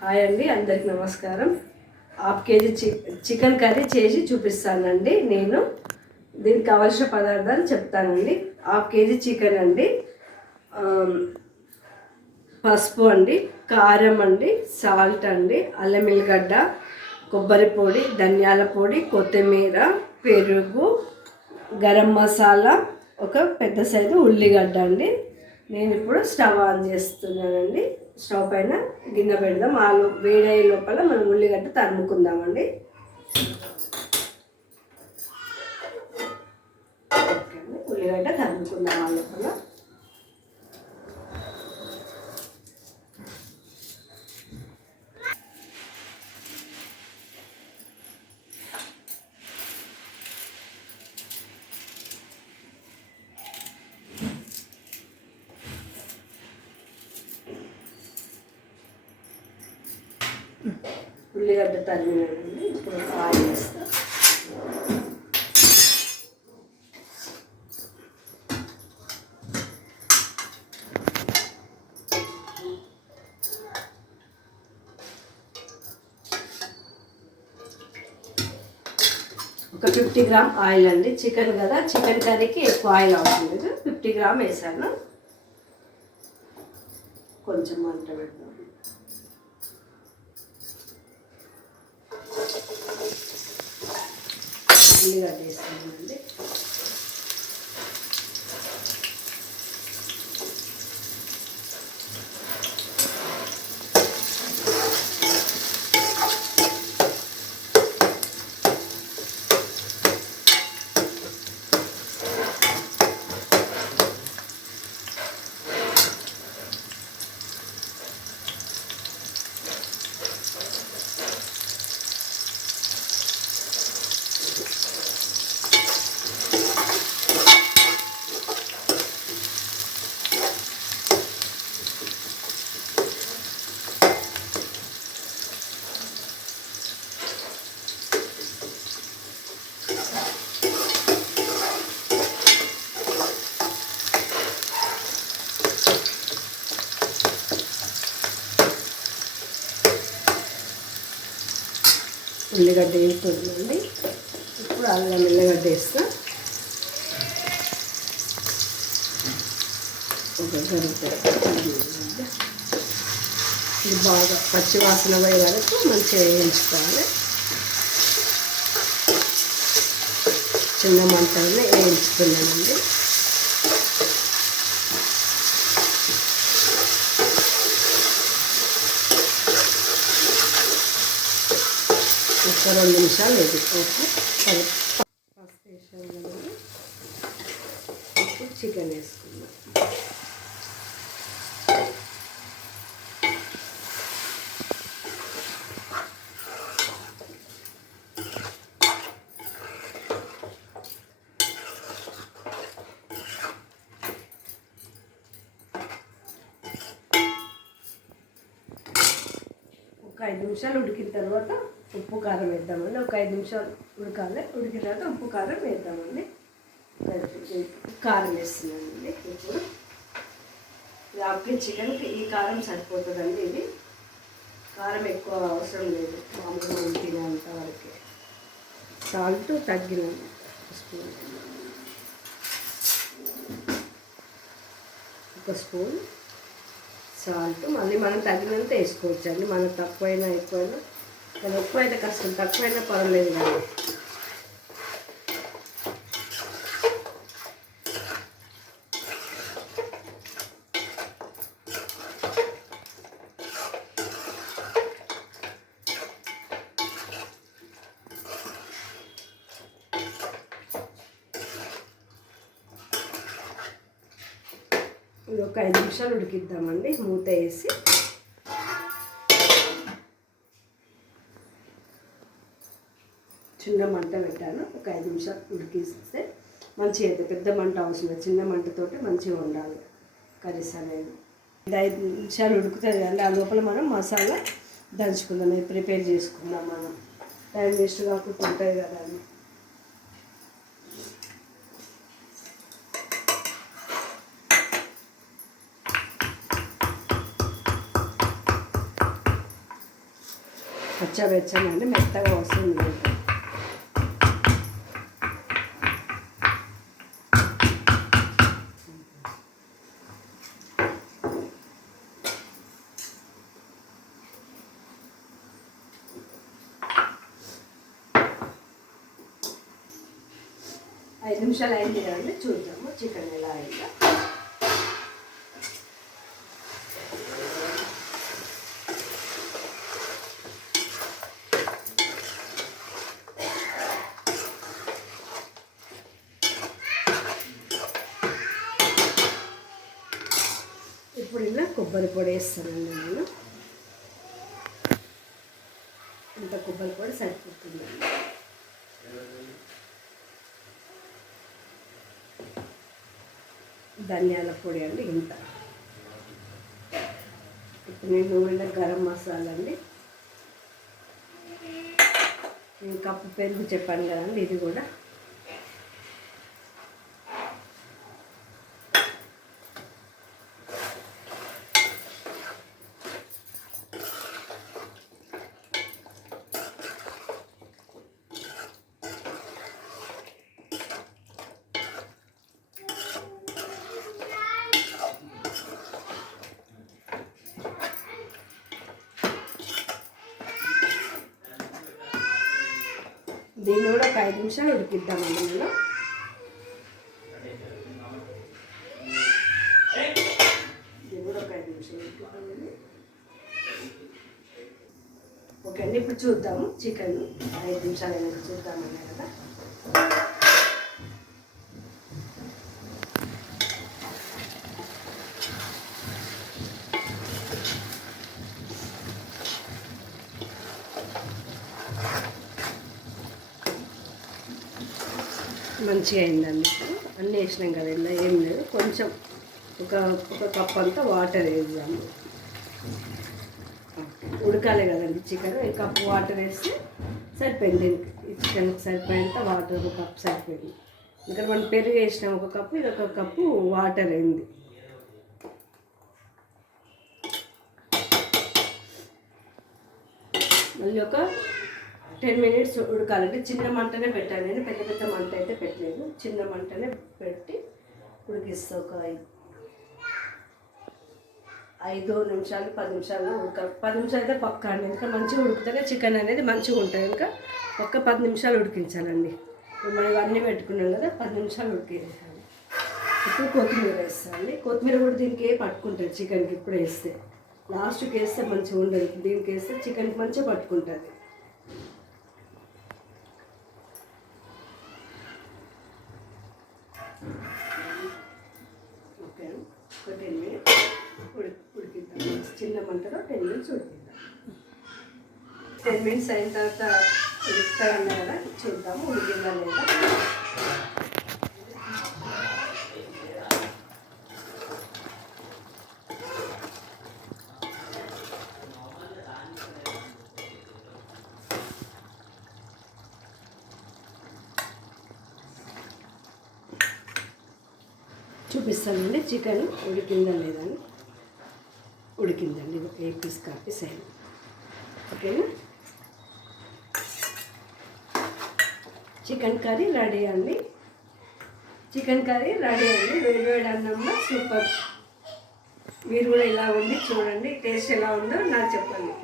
Hi అండి, అందరికి నమస్కారం. హాఫ్ కేజీ చికెన్ కర్రీ చేసి చూపిస్తానండి. నేను దీనికి కావాల్సిన పదార్థాలు చెప్తానండి. హాఫ్ కేజీ చికెన్ అండి, పసుపు అండి, కారం అండి, సాల్ట్ అండి, అల్లం ఎల్లిగడ్డ, కొబ్బరి పొడి, ధనియాల పొడి, కొత్తిమీర, పెరుగు, గరం మసాలా, ఒక పెద్ద సైజు ఉల్లిగడ్డ అండి. నేను ఇప్పుడు స్టవ్ ఆన్ చేస్తున్నానండి. స్టవ్ పైన గిన్నె పెడదాం. వేడయ్యే లోపల మనం ఉల్లిగడ్డ తరుముకుందామండి. ఓకే అండి, ఉల్లిగడ్డ తరుముకుందాం. ఆ లోపల ఉల్లిగడ్డ తరిగినండి. ఇప్పుడు ఆయిల్ వేస్తాం. ఒక 50 గ్రామ్ ఆయిల్ అండి. చికెన్ కదా, చికెన్ కర్రీకి ఎక్కువ ఆయిల్ అవసరం లేదు. 50 గ్రామ్ వేసాను. కొంచెం మంట పెడతాం. ఉల్లిగడ్డ వేస్తామండి. ఉల్లిగడ్డ వేస్తుందండి. ఇప్పుడు అల్లం ఎల్లిగడ్డ వేస్తా. ఇది బాగా పచ్చివాసన పోయే వరకు మంచిగా వేయించుకోవాలి. చిన్న మంటనే వేయించుకున్నానండి. ఒక 2 నిమిషాలు వేసుకోవచ్చు. పసుపు వేసాం కదండి. ఇప్పుడు చికెన్ వేసుకుందాం. ఒక 5 నిమిషాలు ఉడికిన తర్వాత ఉప్పు కారం వేద్దామండి. ఒక 5 నిమిషాలు ఉడకాలి. ఉడికిన తర్వాత ఉప్పు కారం వేద్దామండి. కారం వేస్తున్నానండి. ఇప్పుడు హాఫ్ చికెన్కి ఈ కారం సరిపోతుందండి. ఇది కారం ఎక్కువ అవసరం లేదు, మామూలుగా ఉడికినంత వరకే. సాల్ట్ తగ్గినంత స్పూన్, ఒక స్పూన్ సాల్ట్. మళ్ళీ మనం తగినంత వేసుకోవచ్చు అండి. మనకు తక్కువైనా ఎక్కువైనా, కానీ ఎక్కువ అయితే కష్టం, తక్కువైనా పర్వాలేదు కానీ. ఇది ఒక 5 నిమిషాలు ఉడికిద్దామండి. మూత వేసి చిన్న మంట పెట్టాను. ఒక 5 నిమిషాలు ఉడికిస్తే మంచిగా అయితే. పెద్ద మంట అవసరం లేదు, చిన్న మంటతోటి మంచిగా ఉండాలి కర్రీస్ అనేది. ఇది 5 నిమిషాలు ఉడుకుతుంది కదండి. ఆ లోపల మనం మసాలా దంచుకుందాం, ప్రిపేర్ చేసుకుందాం. మనం టైం వేస్ట్ కాకుండా ఉంటుంది కదా అని. పచ్చబెచ్చనండి, మెత్తగా వస్తుంది. ఐదు నిమిషాలు అయింది కదండి, చూద్దాము చికెన్ ఎలా అయిందో. ఇప్పుడు ఇలా కొబ్బరి పొడి వేస్తానండి నేను. ఇంత కొబ్బరి పొడి సరిపోతుందండి. ధనియాల పొడి అండి ఇంత. ఇప్పుడు నేను నూనె గరం మసాలా అండి, నేను కప్పు పెరుగు చెప్పాను కదండి, ఇది కూడా. దీన్ని కూడా ఒక 5 నిమిషాలు ఉడికిద్దామండి నేను. దీన్ని కూడా ఒక 5 నిమిషాలు ఉడికిద్దామండి. ఓకే అండి, ఇప్పుడు చూద్దాము చికెన్ 5 నిమిషాలు అయినాక చూద్దామన్నా కదా. మంచిగా అయిందండి. అన్నీ వేసినాం కదా, ఇలా ఏం లేదు. కొంచెం ఒక కప్ అంతా వాటర్ వేద్దాము. ఉడకాలి కదండి చికెన్. ఈ కప్పు వాటర్ వేస్తే సరిపోయింది. ఈ చికెన్కి సరిపోయేంత వాటర్ ఒక కప్ సరిపోయింది. ఇంకా మనం పెరుగు వేసినాం ఒక కప్పు, ఇది ఒక కప్పు వాటర్ అయింది. మళ్ళీ ఒక 10 మినిట్స్ ఉడకాలంటే చిన్న మంటనే పెట్టాను నేను. పెద్ద పెద్ద మంట అయితే పెట్టలేదు, చిన్న మంటనే పెట్టి ఉడికిస్తా. ఒక 5 నిమిషాలు 10 నిమిషాలు 10 నిమిషాలు అయితే పక్కా అండి. ఇంకా మంచిగా ఉడికితేనే చికెన్ అనేది మంచిగా ఉంటుంది. ఇంకా ఒక్క 10 నిమిషాలు ఉడికించాలండి. ఇప్పుడు మనం ఇవన్నీ పెట్టుకున్నాం కదా, 10 నిమిషాలు ఉడికేసాలి. ఇప్పుడు కొత్తిమీర వేస్తామండి. కొత్తిమీర కూడా దీనికి పట్టుకుంటుంది చికెన్కి. ఇప్పుడు వేస్తే లాస్ట్కి వేస్తే మంచిగా ఉండదు, దీనికి వేస్తే చికెన్కి మంచిగా పట్టుకుంటుంది. ఓకే, ఒక 10 మినిట్స్ ఉడికిద్దాం. చిన్న మంటలో 10 మినిట్స్ ఉడికిద్దాం. 10 మినిట్స్ అయిన తర్వాత ఉడుకుతారన్నా కదా, చూద్దాము ఉడికిందా లేదా. చూపిస్తానండి చికెన్ ఉడికిందా లేదా అని. ఉడికిందండి, ఒక 8 పీస్ కాపీస్ అయింది. ఓకేనా, చికెన్ కర్రీ రెడీ అండి. చికెన్ కర్రీ రెడీ అండి. వేడివేడి అన్నంలో సూపర్. మీరు కూడా ఇలా ఉండి చూడండి, టేస్ట్ ఎలా ఉందో నాకు చెప్పండి.